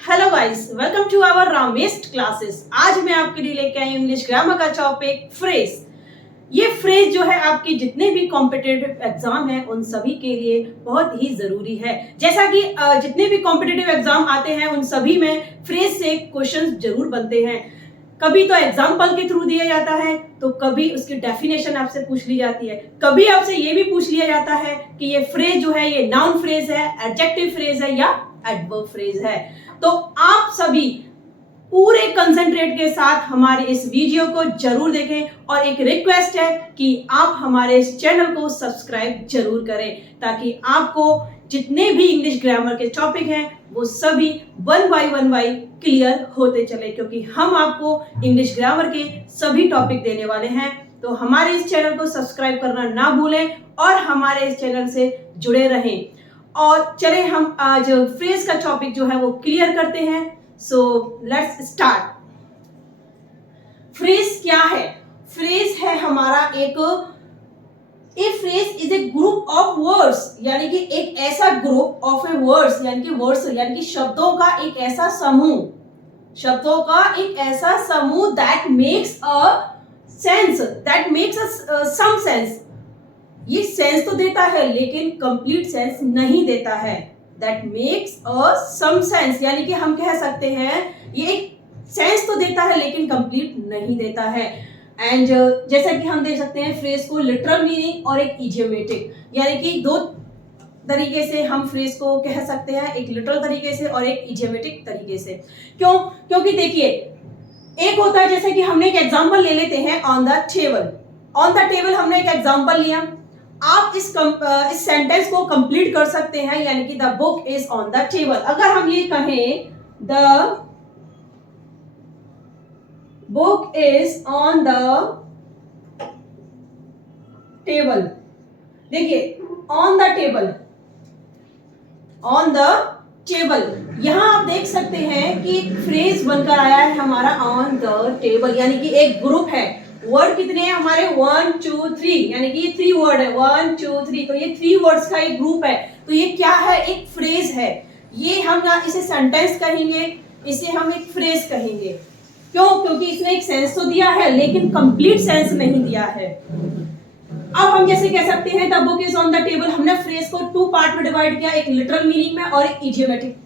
Hello guys, welcome to our रामेस्ट classes. आज मैं आपके लिए लेके आई हूं इंग्लिश ग्रामर का टॉपिक फ्रेज। ये फ्रेज जो है आपके जितने भी कॉम्पिटिटिव एग्जाम हैं उन सभी के लिए बहुत ही जरूरी है। जैसा कि जितने भी कॉम्पिटिटिव एग्जाम आते हैं उन सभी में फ्रेज से क्वेश्चंस जरूर बनते हैं। कभी तो एग्जाम्पल के थ्रू दिया जाता है, तो कभी उसकी डेफिनेशन आपसे पूछ ली जाती है, कभी आपसे ये भी पूछ लिया जाता है कि ये फ्रेज जो है ये नाउन फ्रेज है, एडजेक्टिव फ्रेज है या एडवर्ब फ्रेज है। तो आप सभी पूरे कंसंट्रेट के साथ हमारे इस वीडियो को जरूर देखें और एक रिक्वेस्ट है कि आप हमारे इस चैनल को सब्सक्राइब जरूर करें ताकि आपको जितने भी इंग्लिश ग्रामर के टॉपिक हैं वो सभी वन बाय क्लियर होते चले, क्योंकि हम आपको इंग्लिश ग्रामर के सभी टॉपिक देने वाले हैं। तो हमारे इस चैनल को सब्सक्राइब करना ना भूलें और हमारे इस चैनल से जुड़े रहें। और चले हम आज फ्रेज का टॉपिक जो है वो क्लियर करते हैं। So let's start. फ्रेज क्या है? फ्रेज है हमारा ए phrase is a group of words, यानी कि एक ऐसा ग्रुप ऑफ ए वर्ड्स, यानी कि शब्दों का एक ऐसा समूह दैट मेक्स सम सेंस। ये सेंस तो देता है लेकिन कंप्लीट सेंस नहीं देता है। दैट मेक्स सम सेंस, यानी कि हम कह सकते हैं ये एक सेंस तो देता है लेकिन कंप्लीट नहीं देता है। एंड जैसा कि हम देख सकते हैं फ्रेज को लिटरल मीनिंग और एक इडियोमेटिक, यानी कि दो तरीके से हम फ्रेज को कह सकते हैं, एक लिटरल तरीके से और एक इडियोमेटिक तरीके से। क्यों? क्योंकि देखिए, एक होता है जैसे कि हमने एक एग्जांपल ले लेते हैं ऑन द टेबल हमने एक एग्जांपल लिया। आप इस सेंटेंस को कंप्लीट कर सकते हैं, यानी कि the book is on the table. अगर हम ये कहें the book is on the table, देखिए ऑन द टेबल, यहां आप देख सकते हैं कि फ्रेज बनकर आया है हमारा ऑन द टेबल, यानी कि एक ग्रुप है। वर्ड कितने हैं हमारे? 1 2 3, यानी कि ये 3 वर्ड है, 1 2 3, तो ये 3 वर्ड्स का एक ग्रुप है। तो ये क्या है? एक फ्रेज है। ये हम ना इसे सेंटेंस कहेंगे, इसे हम एक फ्रेज कहेंगे। क्यों? क्योंकि इसने एक सेंस तो दिया है लेकिन कंप्लीट सेंस नहीं दिया है। अब हम जैसे कह सकते हैं the book is on the table, हमने फ्रेज को 2 पार्ट में डिवाइड किया, एक लिटरल मीनिंग में और एक इडियोमेटिक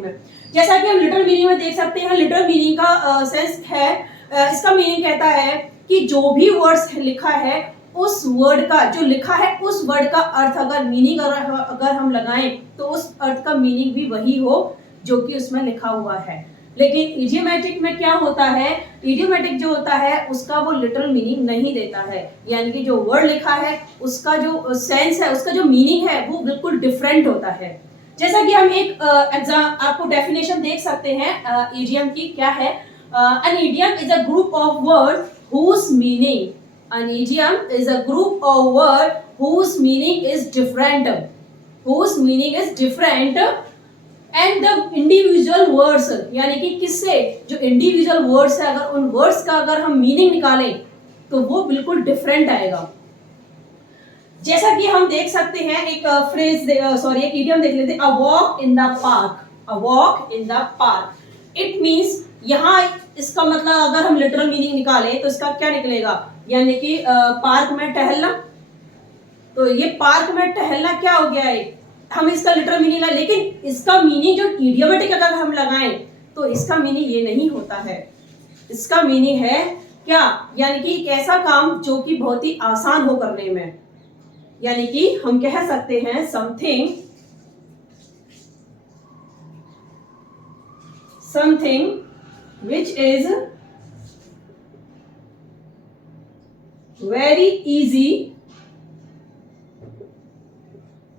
में। जैसा कि हम लिटरल मीनिंग में देख सकते हैं, लिटरल मीनिंग का सेंस है, इसका मीनिंग कहता है कि जो भी वर्ड्स लिखा है उस वर्ड का जो लिखा है उस वर्ड का अर्थ अगर हम लगाएं तो उस अर्थ का मीनिंग भी वही हो जो कि उसमें लिखा हुआ है। लेकिन इडियोमेटिक में क्या होता है? इडियोमेटिक जो होता है उसका वो लिटरल मीनिंग नहीं देता है, यानी कि जो वर्ड लिखा है उसका जो सेंस है, उसका जो मीनिंग है वो बिल्कुल डिफरेंट होता है। जैसा कि हम एक आपको डेफिनेशन देख सकते हैं इडियम की। क्या है? An idiom is a group of words whose meaning is different, and the individual words, यानी कि किससे? जो इंडिविजुअल वर्ड्स है, अगर उन वर्ड्स का अगर हम मीनिंग निकालें तो वो बिल्कुल डिफरेंट आएगा। जैसा कि हम देख सकते हैं एक एक इडियम देख लेते हैं, a walk in the park। It means यहाँ इसका मतलब अगर हम लिटरल मीनिंग निकालें तो इसका क्या निकलेगा? यानी कि पार्क में टहलना। तो ये पार्क में टहलना क्या हो गया है? हम इसका लिटरल मीनिंग लगाए, लेकिन इसका मीनिंग जो इडियोमेटिक अगर हम लगाएं तो इसका मीनिंग ये नहीं होता है। इसका मीनिंग है क्या? यानी कि एक ऐसा काम जो कि बहुत ही आसान हो करने में, यानी कि हम कह सकते हैं something which is very easy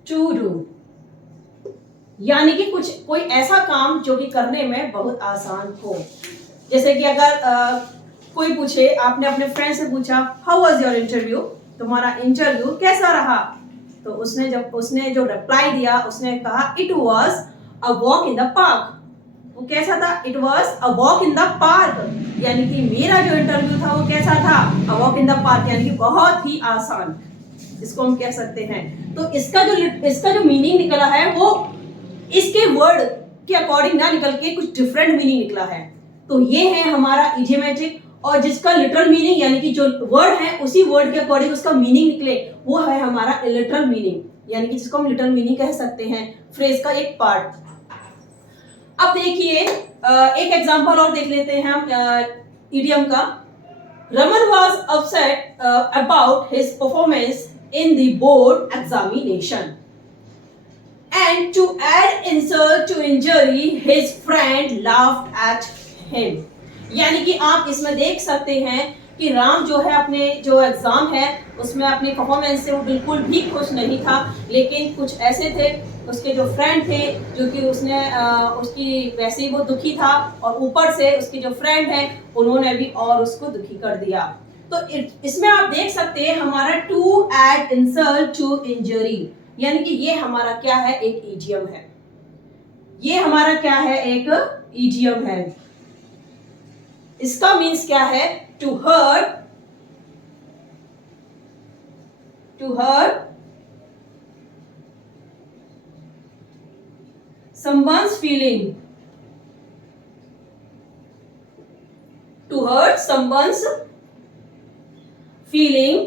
to do, यानी कि कोई ऐसा काम जो कि करने में बहुत आसान हो। जैसे कि अगर कोई पूछे, आपने अपने फ्रेंड से पूछा हाउ वाज योर इंटरव्यू, तुम्हारा इंटरव्यू कैसा रहा? तो उसने जो रिप्लाई दिया उसने कहा it was a walk in the park. वो कैसा था? It was a walk in the park, यानी कि मेरा जो इंटरव्यू था वो कैसा था? A walk in the park, यानी कि बहुत ही आसान, इसको हम कह सकते हैं। तो इसका जो मीनिंग निकला है वो इसके वर्ड के अकॉर्डिंग ना निकल के कुछ डिफरेंट मीनिंग निकला है, तो ये है हमारा इडियोमेटिक। और जिसका लिटरल मीनिंग यानी कि जो वर्ड है उसी वर्ड के अकॉर्डिंग उसका मीनिंग निकले, वो है हमारा इलिटरल मीनिंग, यानी कि जिसको हम लिटरल मीनिंग कह सकते हैं, फ्रेज का एक पार्ट। अब देखिए एक एग्जांपल और देख लेते हैं हम इडियम का। Raman was upset about his performance in the board examination and to add insult to injury his friend laughed at him. यानी कि आप इसमें देख सकते हैं कि राम जो है अपने जो एग्जाम है उसमें अपने परफॉर्मेंस से वो बिल्कुल भी खुश नहीं था, लेकिन कुछ ऐसे थे उसके जो फ्रेंड थे जो कि उसने उसकी वैसे ही वो दुखी था, और ऊपर से उसके जो फ्रेंड है उन्होंने भी और उसको दुखी कर दिया। तो इसमें आप देख सकते हैं हमारा to add insult to injury, यानी कि ये हमारा क्या है, एक इडियम है। ये हमारा क्या है, एक इडियम है। इसका मीन्स क्या है, to hurt someone's feeling, to hurt someone's feeling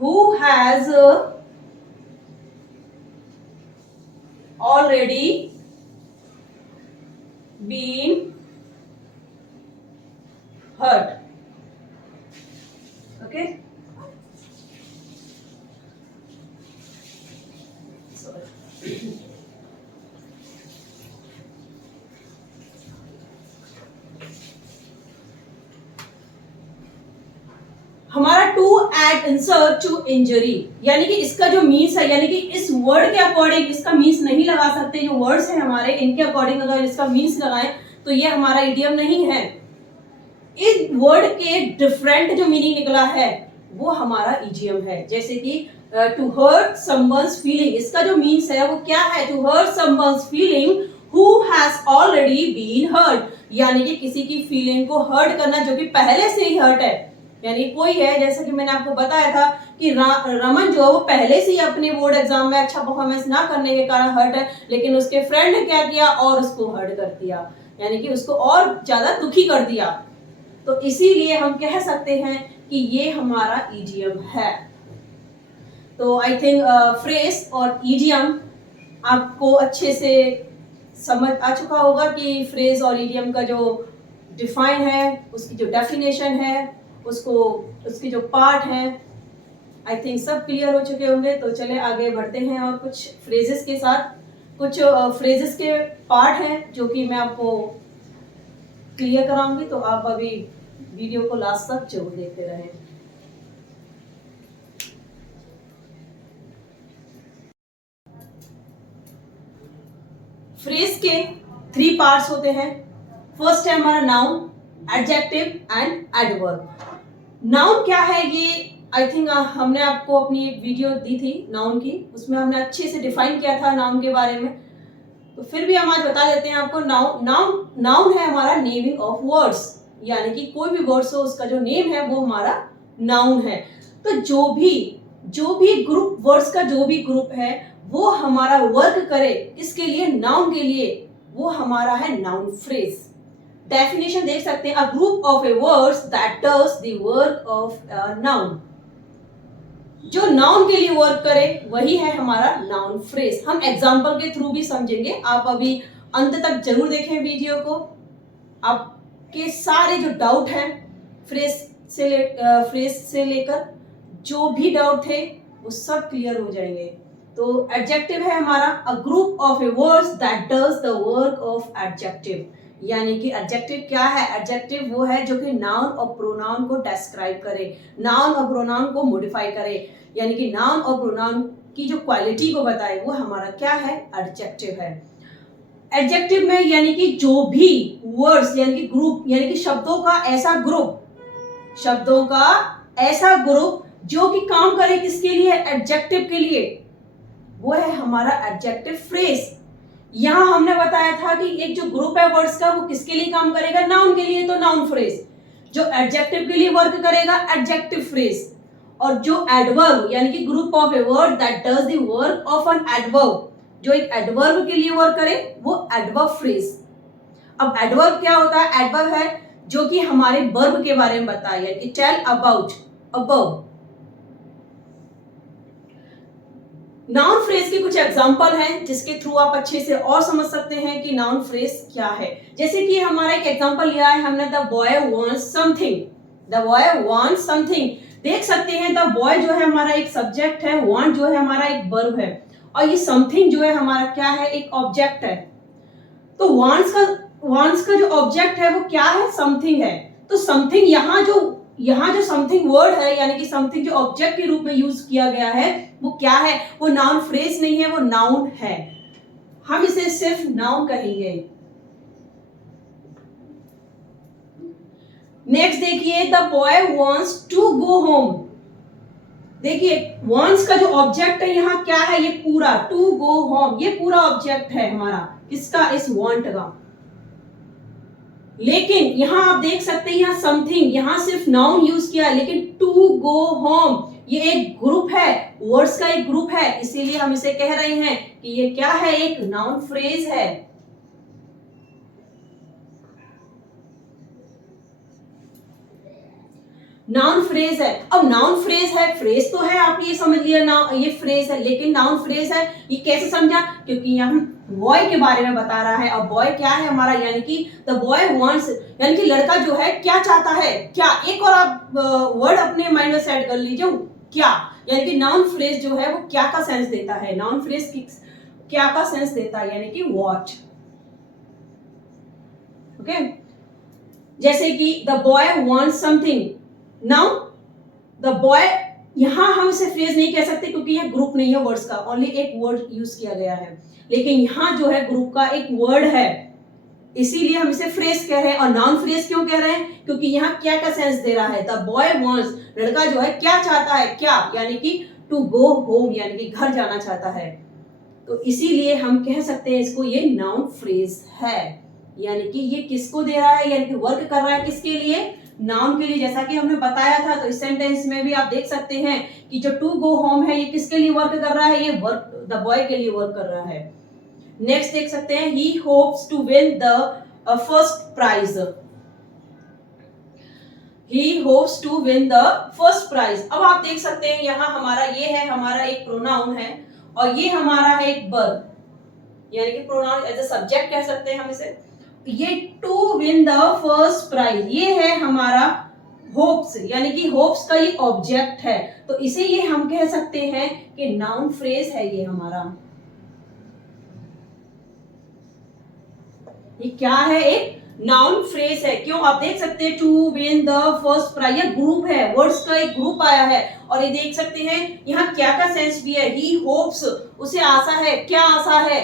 who has already been hurt. Okay, हमारा to add insult to injury, यानी कि इसका जो मीन्स है, यानी कि इस वर्ड के अकॉर्डिंग इसका मीन्स नहीं लगा सकते। जो वर्ड्स हैं हमारे इनके अकॉर्डिंग अगर इसका मीन्स लगाएं तो ये हमारा इडियम नहीं है। इस वर्ड के डिफरेंट जो मीनिंग निकला है वो हमारा इडियम है। जैसे कि टू हर्ट समवन्स फीलिंग, इसका जो मीन्स है वो क्या है, to hurt someone's feeling who has already been hurt, यानी कि किसी की फीलिंग को हर्ट करना जो कि पहले से ही हर्ट है। यानी कोई है, जैसा कि मैंने आपको बताया था कि रमन जो है वो पहले से ही अपने बोर्ड एग्जाम में अच्छा परफॉर्मेंस ना करने के कारण हर्ट है, लेकिन उसके फ्रेंड ने क्या किया और उसको हर्ट कर दिया, यानी कि उसको और ज्यादा दुखी कर दिया। तो इसीलिए हम कह सकते हैं कि ये हमारा इडियम है। तो आई थिंक फ्रेज और इडियम आपको अच्छे से समझ आ चुका होगा कि फ्रेज और इडियम का जो डिफाइन है, उसकी जो डेफिनेशन है, उसको उसकी जो पार्ट है, आई थिंक सब क्लियर हो चुके होंगे। तो चले आगे बढ़ते हैं और कुछ फ्रेजेस के साथ। कुछ फ्रेजेस के पार्ट हैं जो कि मैं आपको क्लियर कराऊंगी, तो आप अभी वीडियो को लास्ट तक जरूर देखते रहें। फ्रेज के 3 पार्ट्स होते हैं। फर्स्ट है हमारा noun, adjective and adverb. Noun क्या है, ये आई थिंक हमने आपको अपनी एक वीडियो दी थी नाउन की, उसमें हमने अच्छे से डिफाइन किया था नाउन के बारे में, तो फिर भी हम आज बता देते हैं आपको। नाउन है हमारा नेमिंग ऑफ वर्ड्स, यानी कि कोई भी वर्ड्स हो उसका जो नेम है वो हमारा नाउन है। तो जो भी ग्रुप वर्ड्स का जो भी ग्रुप है वो हमारा वर्क करे किसके लिए, नाउन के लिए, वो हमारा है नाउन फ्रेज। डेफिनेशन देख सकते हैं, a group of A words that does the work of noun. जो नाउन के लिए वर्क करे वही है हमारा नाउन फ्रेज। हम एग्जांपल के थ्रू भी समझेंगे, आप अभी अंत तक जरूर देखें वीडियो को। आपके सारे जो डाउट हैं फ्रेज से लेकर जो भी डाउट थे वो सब क्लियर हो जाएंगे। तो एडजेक्टिव है हमारा, a group of A words that does the work of adjective, यानी कि एडजेक्टिव क्या है, एडजेक्टिव वो है जो कि नाउन और प्रोनाउन को डिस्क्राइब करे, नाउन और प्रोनाउन को मॉडिफाई करे, यानी कि नाउन और प्रोनाउन की जो क्वालिटी को बताए वो हमारा क्या है, एडजेक्टिव है। एडजेक्टिव में यानी कि जो भी वर्ड्स यानी कि ग्रुप, यानी कि शब्दों का ऐसा ग्रुप जो कि काम करे किसके लिए, एडजेक्टिव के लिए, वो है हमारा एडजेक्टिव फ्रेज। यहां हमने बताया था कि एक जो ग्रुप है वर्ड्स का वो किसके लिए काम करेगा, नाउन के लिए, तो नाउन फ्रेज। जो एडजेक्टिव के लिए वर्क करेगा, एडजेक्टिव फ्रेज। और जो एडवर्ब यानी कि group of a word that does the work of an adverb, जो एक एडवर्ब के लिए वर्क करे वो एडवर्ब फ्रेज। अब एडवर्ब क्या होता है? एडवर्ब है जो कि हमारे वर्ब के बारे में बताया, यानी कि tell about above. Noun phrase के कुछ एग्जांपल हैं जिसके थ्रू आप अच्छे से और समझ सकते हैं कि नाउन फ्रेज क्या है। जैसे कि हमारा एक एग्जांपल लिया है हमने, the boy wants something. The boy wants something, देख सकते हैं द बॉय जो है हमारा एक सब्जेक्ट है, वांट जो है हमारा एक वर्ब है, और ये समथिंग जो है हमारा क्या है? एक ऑब्जेक्ट है। तो वांट्स का जो ऑब्जेक्ट है वो क्या है? समथिंग है। तो समथिंग यहाँ जो समथिंग वर्ड है, यानी कि समथिंग जो ऑब्जेक्ट के रूप में यूज किया गया है वो क्या है? वो नाउन फ्रेज नहीं है, वो नाउन है। हम इसे सिर्फ नाउन कहेंगे। नेक्स्ट देखिए, the boy wants to go home. देखिए वांट्स का जो ऑब्जेक्ट है यहाँ क्या है? ये पूरा टू गो होम, ये पूरा ऑब्जेक्ट है हमारा किसका? इस वांट का। लेकिन यहां आप देख सकते हैं यहाँ समथिंग, यहां सिर्फ नाउन यूज किया है, लेकिन टू गो होम ये एक ग्रुप है, वर्ड्स का एक ग्रुप है, इसीलिए हम इसे कह रहे हैं कि ये क्या है? एक नाउन फ्रेज है। नाउन फ्रेज है। अब नाउन फ्रेज है, फ्रेज तो है, आप ये समझ लिया ना, ये फ्रेज है, लेकिन नाउन फ्रेज है ये कैसे समझा? क्योंकि यहाँ बॉय के बारे में बता रहा है, और बॉय क्या है हमारा? यानी कि द बॉय वांट्स, यानी कि लड़का जो है क्या चाहता है? क्या? एक और आप वर्ड अपने माइंड में सेट कर लीजिए, क्या, यानी कि नाउन फ्रेज जो है वो क्या का सेंस देता है? नाउन फ्रेज क्या का सेंस देता है? यानी कि व्हाट। ओके, जैसे कि the boy wants something. Now the boy, यहां हम इसे फ्रेज नहीं कह सकते क्योंकि यह ग्रुप नहीं है वर्ड्स का, ओनली एक वर्ड यूज किया गया है। लेकिन यहां जो है ग्रुप का एक वर्ड है, इसीलिए हम इसे फ्रेज कह रहे हैं। और नाउन फ्रेज क्यों कह रहे हैं? क्योंकि यहाँ क्या का सेंस दे रहा है? द बॉय वांट्स, लड़का जो है क्या चाहता है? क्या, यानी कि टू गो होम, यानी कि घर जाना चाहता है। तो इसीलिए हम कह सकते हैं इसको ये नाउन फ्रेज है। यानी कि ये किसको दे रहा है? यानी कि वर्क कर रहा है किसके लिए? नाउन के लिए। जैसा कि हमने बताया था, तो इस सेंटेंस में भी आप देख सकते हैं कि जो टू गो होम है ये किसके लिए वर्क कर रहा है? ये वर्क द बॉय के लिए वर्क कर रहा है। नेक्स्ट देख सकते हैं, he hopes to win the first prize. He hopes to win the first prize. अब आप देख सकते हैं यहाँ हमारा ये है, हमारा एक प्रोनाउन है, और ये हमारा है एक वर्ब, यानी कि प्रोनाउन एज अ सब्जेक्ट कह सकते हैं हम इसे। ये to win the first prize, ये है हमारा होप्स, यानी कि होप्स का ये ऑब्जेक्ट है। तो इसे ये हम कह सकते हैं कि नाउन फ्रेज है ये हमारा। ये क्या है? एक नाउन फ्रेज है। क्यों? आप देख सकते हैं to win the first prize, ये ग्रुप है, वर्ड्स का एक ग्रुप आया है। और ये देख सकते हैं यहाँ क्या का सेंस भी है? ही होप्स, उसे आशा है। क्या आशा है?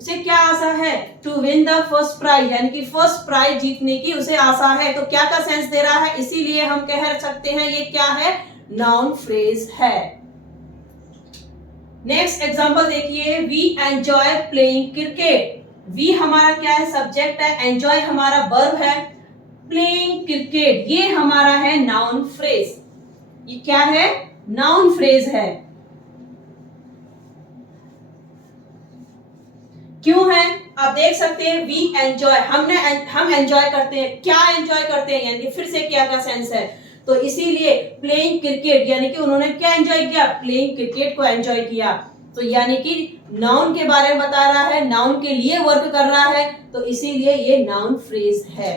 उसे क्या आशा है? To win the first prize, यानी कि फर्स्ट प्राइज जीतने की उसे आशा है। तो क्या का सेंस दे रहा है? इसीलिए हम कह सकते हैं ये क्या है? नाउन फ्रेज है। नेक्स्ट एग्जांपल देखिए, we enjoy playing cricket. We हमारा क्या है? सब्जेक्ट है, एंजॉय हमारा वर्ब है, प्लेइंग क्रिकेट ये हमारा है नाउन फ्रेज। ये क्या है? नाउन फ्रेज है। क्यों है? आप देख सकते हैं वी एंजॉय, हम एंजॉय करते हैं। क्या एंजॉय करते हैं? यानी फिर से क्या का सेंस है? तो इसीलिए प्लेइंग क्रिकेट, यानी कि उन्होंने क्या एंजॉय किया? प्लेइंग क्रिकेट को एंजॉय किया। तो यानी कि नाउन के बारे में बता रहा है, नाउन के लिए वर्क कर रहा है, तो इसीलिए ये नाउन फ्रेज है।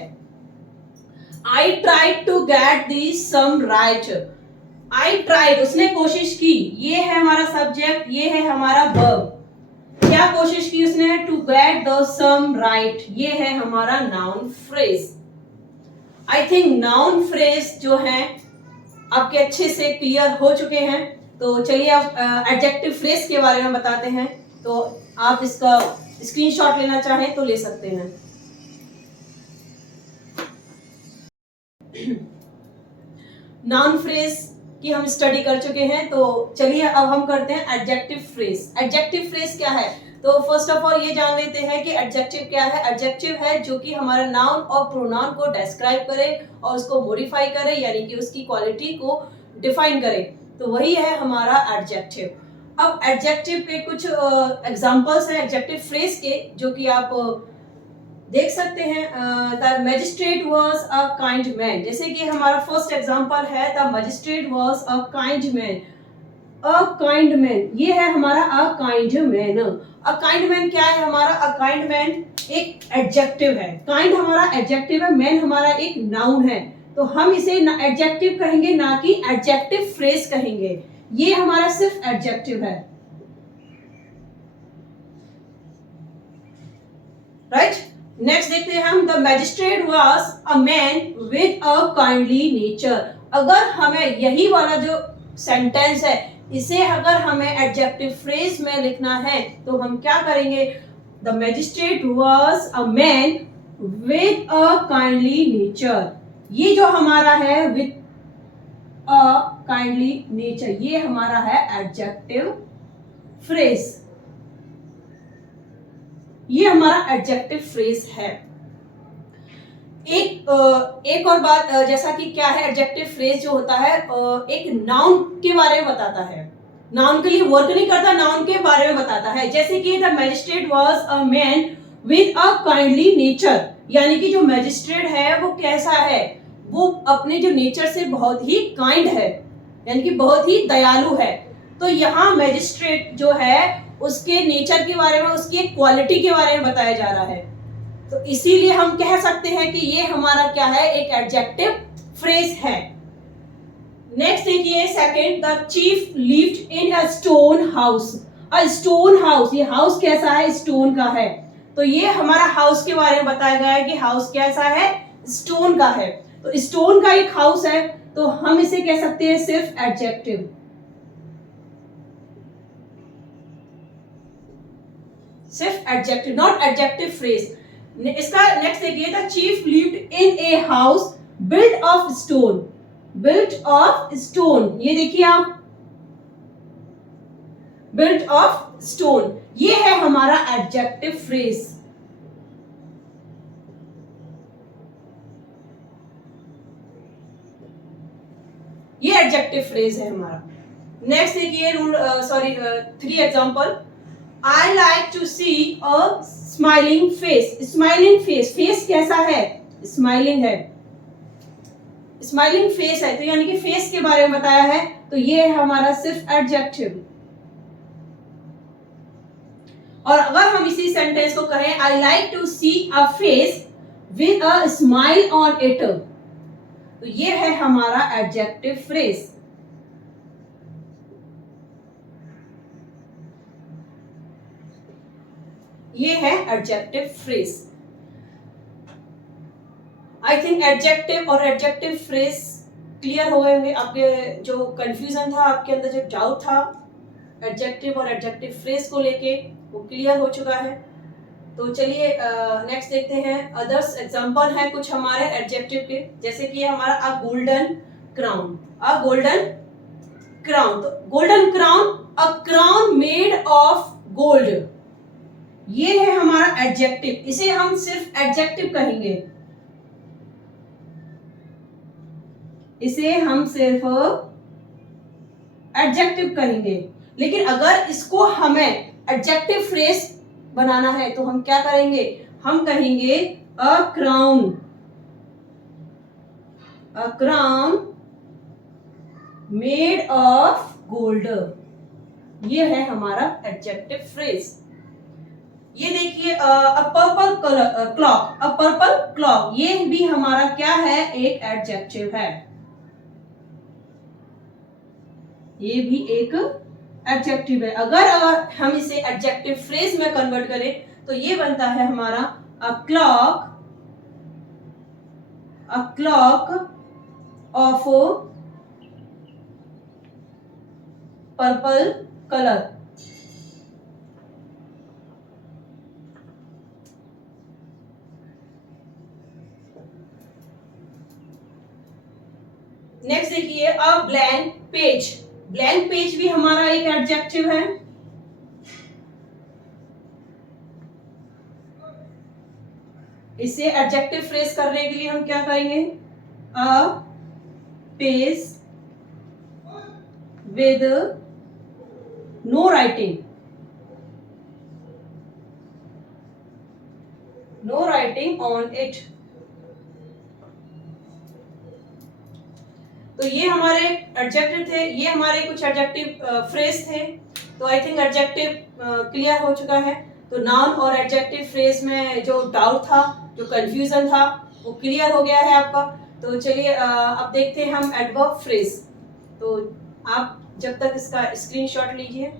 I tried to get the sum right. I tried, उसने कोशिश की, ये है हमारा सब्जेक्ट, ये है हमारा वर्ब। क्या कोशिश की उसने? To get the sum right, ये है हमारा noun phrase. I think noun phrase जो है आपके अच्छे से क्लियर हो चुके हैं। तो चलिए आप एडजेक्टिव फ्रेज के बारे में बताते हैं। तो आप इसका स्क्रीनशॉट लेना चाहें तो ले सकते हैं। नाउन फ्रेज की हम स्टडी कर चुके हैं, तो चलिए अब हम करते हैं एडजेक्टिव फ्रेज। एडजेक्टिव फ्रेज क्या है? तो फर्स्ट ऑफ ऑल ये जान लेते हैं कि एडजेक्टिव क्या है। एडजेक्टिव है जो कि हमारा नाउन और प्रोनाउन को डिस्क्राइब करे और उसको मॉडिफाई करे, यानी कि उसकी क्वालिटी को डिफाइन करे, तो वही है हमारा एडजेक्टिव। अब एडजेक्टिव के कुछ एग्जांपल्स हैं एडजेक्टिव फ्रेज के, जो कि आप देख सकते हैं। The magistrate was a kind man, जैसे कि हमारा फर्स्ट एग्जांपल है the magistrate was a kind man. A kind man, ये है हमारा a kind man. A kind man क्या है हमारा? अ काइंड मैन एक एडजेक्टिव है, काइंड हमारा एडजेक्टिव है, मैन हमारा एक नाउन है, तो हम इसे एडजेक्टिव कहेंगे, ना कि एडजेक्टिव फ्रेज कहेंगे। ये हमारा सिर्फ एडजेक्टिव है, राइट। नेक्स्ट देखते हैं हम, the magistrate was a man with a kindly nature. अगर हमें यही वाला जो सेंटेंस है, इसे अगर हमें एडजेक्टिव फ्रेज में लिखना है, तो हम क्या करेंगे? The magistrate was a man with a kindly nature. ये जो हमारा है विद अ काइंडली नेचर, ये हमारा है एडजेक्टिव फ्रेज, ये हमारा एडजेक्टिव फ्रेज है। एक और बात, जैसा कि क्या है एडजेक्टिव फ्रेज जो होता है, एक नाउन के बारे में बताता है, नाउन के लिए वर्क नहीं करता, नाउन के बारे में बताता है। जैसे कि the magistrate was a man with a kindly nature, यानी कि जो मैजिस्ट्रेट है वो कैसा है? वो अपने जो नेचर से बहुत ही काइंड है, यानी कि बहुत ही दयालु है। तो यहाँ मैजिस्ट्रेट जो है उसके नेचर के बारे में, उसकी एक क्वालिटी के बारे में बताया जा रहा है, तो इसीलिए हम कह सकते हैं कि ये हमारा क्या है? एक एडजेक्टिव फ्रेज है। नेक्स्ट देखिए second, the chief lived in a stone house. A stone house, ये हाउस कैसा है? स्टोन का है, तो ये हमारा हाउस के बारे में बताया गया है कि हाउस कैसा है? स्टोन का है। तो स्टोन का एक हाउस है, तो हम इसे कह सकते हैं सिर्फ एडजेक्टिव, सिर्फ एडजेक्टिव, नॉट एडजेक्टिव फ्रेज। इसका नेक्स्ट देखिए, the chief lived in a house built of stone. Built of stone, ये देखिए आप, बिल्ट ऑफ स्टोन, ये है हमारा एडजेक्टिव फ्रेज। ये एडजेक्टिव फ्रेज है हमारा। नेक्स्ट देखिए rule, sorry, 3 example. I like to see a smiling face. Smiling face, face कैसा है? स्माइलिंग है, स्माइलिंग फेस है, तो यानी कि फेस के बारे में बताया है, तो ये है हमारा सिर्फ एडजेक्टिव। और अगर हम इसी सेंटेंस को कहें, I like to see a face with a smile on it, तो ये है हमारा एडजेक्टिव फ्रेज। ये है adjective phrase. I think adjective और एडजेक्टिव फ्रेज क्लियर हो गए होंगे। आपके जो कंफ्यूजन था, आपके अंदर जो डाउट था एडजेक्टिव और एडजेक्टिव फ्रेज को लेके, वो क्लियर हो चुका है। तो चलिए नेक्स्ट देखते हैं। अदर्स एग्जांपल है कुछ हमारे एडजेक्टिव के, जैसे कि हमारा a golden crown. A golden crown, तो golden crown, a crown made of gold, ये है हमारा एडजेक्टिव, इसे हम सिर्फ एडजेक्टिव कहेंगे, इसे हम सिर्फ एडजेक्टिव कहेंगे। लेकिन अगर इसको हमें एडजेक्टिव फ्रेज बनाना है, तो हम क्या करेंगे? हम कहेंगे a crown, a crown made of gold, ये है हमारा एडजेक्टिव फ्रेज। ये देखिए अ पर्पल क्लॉक, अ पर्पल क्लॉक, ये भी हमारा क्या है? एक एडजेक्टिव है, ये भी एक एडजेक्टिव है। अगर हम इसे एडजेक्टिव फ्रेज में कन्वर्ट करें, तो ये बनता है हमारा a clock of purple colour. Next देखिए a blank page. Blank page भी हमारा एक एडजेक्टिव है, इसे एडजेक्टिव फ्रेज करने के लिए हम क्या करेंगे? A page with no writing, no writing on it. तो ये हमारे एडजेक्टिव थे, ये हमारे कुछ एडजेक्टिव फ्रेज थे। तो आई थिंक एडजेक्टिव क्लियर हो चुका है। तो नाउन और एडजेक्टिव फ्रेज में जो डाउट था, जो कंफ्यूजन था, वो क्लियर हो गया है आपका। तो चलिए अब देखते हैं हम एडवर्ब फ्रेज। तो आप जब तक इसका स्क्रीनशॉट लीजिए।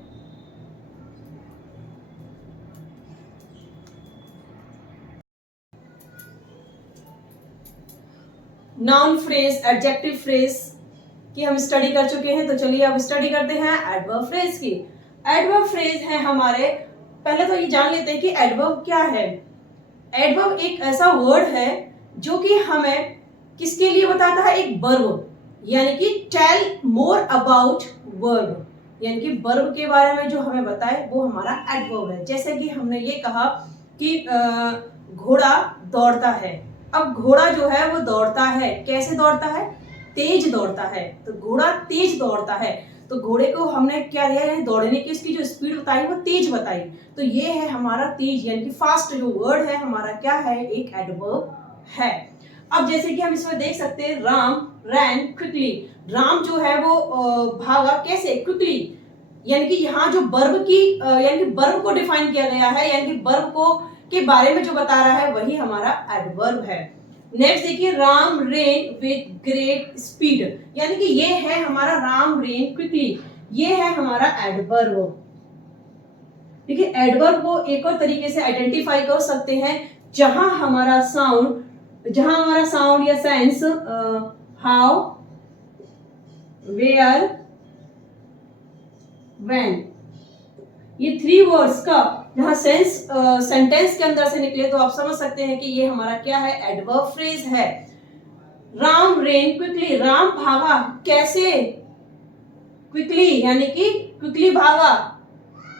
नाउन फ्रेज, एडजेक्टिव फ्रेज की हम स्टडी कर चुके हैं। तो चलिए अब स्टडी करते हैं एडवर्ब फ्रेज की। एडवर्ब फ्रेज है हमारे, पहले तो ये जान लेते हैं कि एडवर्ब क्या है। एडवर्ब एक ऐसा वर्ड है जो कि हमें किसके लिए बताता है, एक वर्ब, यानी कि टेल मोर अबाउट वर्ब, यानी कि वर्ब के बारे में जो हमें बताए वो हमारा एडवर्ब है। जैसे कि हमने ये कहा कि घोड़ा दौड़ता है। अब घोड़ा जो है वो दौड़ता है, कैसे दौड़ता है, तेज दौड़ता है। तो घोड़ा तेज दौड़ता है, तो घोड़े को हमने क्या दिया है, दौड़ने की इसकी जो स्पीड बताई वो तेज बताई। तो ये है हमारा तेज, यानी कि फास्ट जो वर्ड है हमारा क्या है, एक एडवर्ब है। अब जैसे कि हम इसमें देख सकते हैं, राम रैन क्विकली। राम जो है वो भागा, कैसे, क्विकली, यानी कि यहाँ जो वर्ब की यानी कि वर्ब को डिफाइन किया गया है, यानी कि वर्ब को के बारे में जो बता रहा है वही हमारा एडवर्ब है। नेक्स्ट देखिए, Ram rain with great speed, यानी कि ये है हमारा राम रेन क्विकली, ये है हमारा एडवर्ब। देखिए एडवर्ब को एक और तरीके से आइडेंटिफाई कर सकते हैं, जहां हमारा साउंड या सेंस, हाउ, वेयर, व्हेन, ये थ्री वर्ड्स का जहां सेंटेंस के अंदर से निकले, तो आप समझ सकते हैं कि ये हमारा क्या है, एडवर्ब फ्रेज है। राम रेन क्विकली, राम भागा कैसे, क्विकली, यानी कि क्विकली भागा।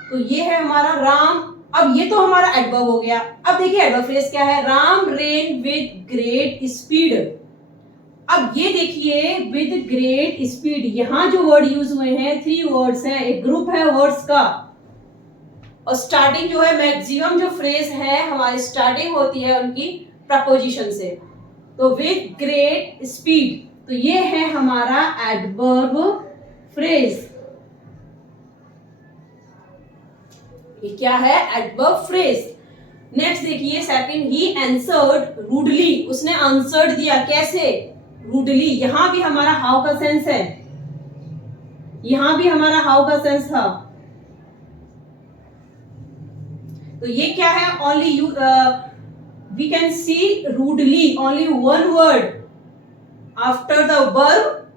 तो ये है हमारा राम। अब ये तो हमारा एडवर्ब हो गया। अब देखिए एडवर्ब फ्रेज क्या है, Ram rain with great speed. अब ये देखिए विद ग्रेट स्पीड, यहां जो वर्ड यूज हुए हैं थ्री वर्ड्स हैं, एक ग्रुप है वर्ड्स का। और स्टार्टिंग जो है, मैक्सिमम जो फ्रेज है हमारी स्टार्टिंग होती है उनकी प्रपोजिशन से। तो विद ग्रेट स्पीड, तो ये है हमारा एडवर्ब फ्रेज। ये क्या है, एडवर्ब फ्रेज। नेक्स्ट देखिए सेकंड, ही आंसर्ड रूडली, उसने आंसर्ड दिया कैसे, रूडली। यहां भी हमारा हाउ का सेंस है, यहां भी हमारा हाउ का सेंस था। तो ये क्या है, only you we can see rudely, only one word after the verb,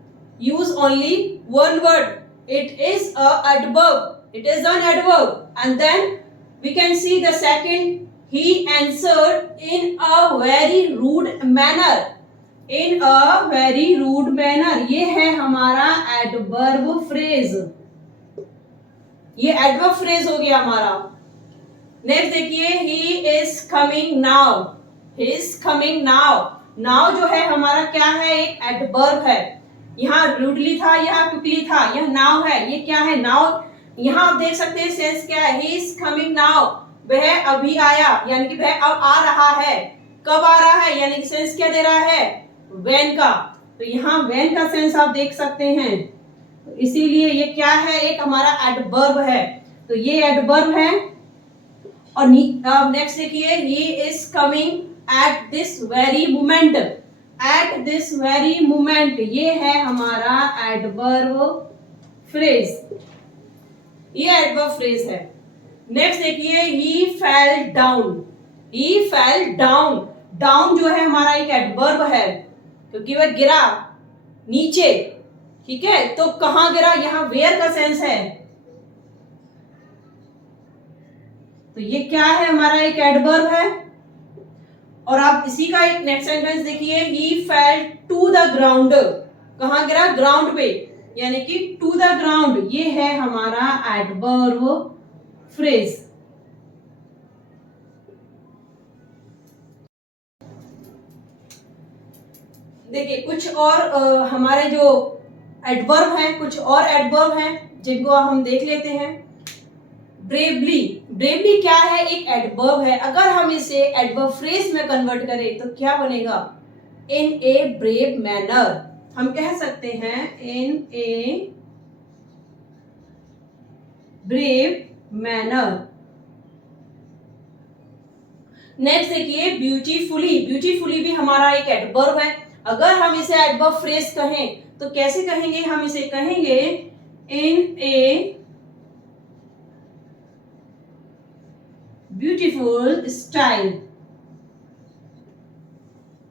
use only one word, it is a adverb, it is an adverb. And then we can see the second, he answered in a very rude manner, in a very rude manner, ये है हमारा adverb phrase, ये adverb phrase हो गया हमारा। Next देखिए, he is coming now, he is coming now, now जो है हमारा क्या है, एक adverb है। यहाँ rudely था, यहाँ quickly था, यह now है, ये क्या है, now। यहाँ आप देख सकते हैं सेंस क्या है, he is coming now, वह अभी आया, यानी कि वह अब आ रहा है। कब आ रहा है, यानी कि सेंस क्या दे रहा है, when का। तो यहाँ when का सेंस आप देख सकते हैं, तो इसीलिए ये क्या है, एक हमारा एडवर्ब है। तो ये एडवर्ब है। और नेक्स्ट देखिए, he is coming at this very moment, at this very moment, ये है हमारा एडवर्ब फ्रेज, ये एडवर्ब फ्रेज है। नेक्स्ट देखिए, he fell down, he fell down, down जो है हमारा एक एडवर्ब है, क्योंकि वह गिरा नीचे, ठीक है। तो कहां गिरा, यहां वेयर का सेंस है। तो ये क्या है, हमारा एक एडवर्ब है। और आप इसी का एक नेक्स्ट सेंटेंस देखिए, he fell to the ground, कहां गिरा, ग्राउंड पे, यानी कि टू द ग्राउंड, ये है हमारा एडवर्ब फ्रेज। देखिए कुछ और हमारे जो एडवर्ब हैं, कुछ और एडवर्ब हैं जिनको हम देख लेते हैं। ब्रेवली, ब्रेवली क्या है? एक एडवर्ब है। अगर हम इसे एडवर्ब फ्रेज में कन्वर्ट करें तो क्या बनेगा? इन ए ब्रेव मैनर। हम कह सकते हैं इन ए ब्रेव मैनर। नेक्स्ट देखिए ब्यूटीफुली, ब्यूटीफुली भी हमारा एक एडवर्ब है। अगर हम इसे एडवर्ब फ्रेज कहें तो कैसे कहेंगे? हम इसे कहेंगे इन ए ब्यूटीफुल स्टाइल।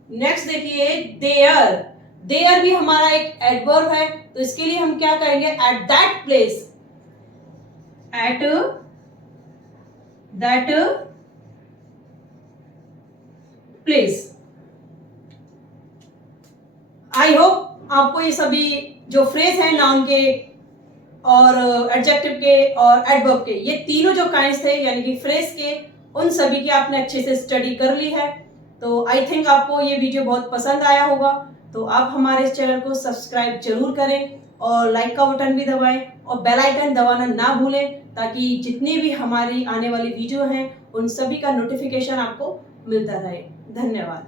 नेक्स्ट देखिए देयर, देयर भी हमारा एक एडवर्ब है, तो इसके लिए हम क्या कहेंगे? At that place, at that place. I hope आपको ये सभी जो फ्रेज है नाउन के और एडजेक्टिव के और एडवर्ब के, ये तीनों जो काइंड्स थे यानी कि फ्रेज के, उन सभी की आपने अच्छे से स्टडी कर ली है। तो आई थिंक आपको ये वीडियो बहुत पसंद आया होगा। तो आप हमारे इस चैनल को सब्सक्राइब जरूर करें और लाइक का बटन भी दबाएं और बेल आइकन दबाना ना भूलें, ताकि जितनी भी हमारी आने वाली वीडियो हैं उन सभी का नोटिफिकेशन आपको मिलता रहे। धन्यवाद।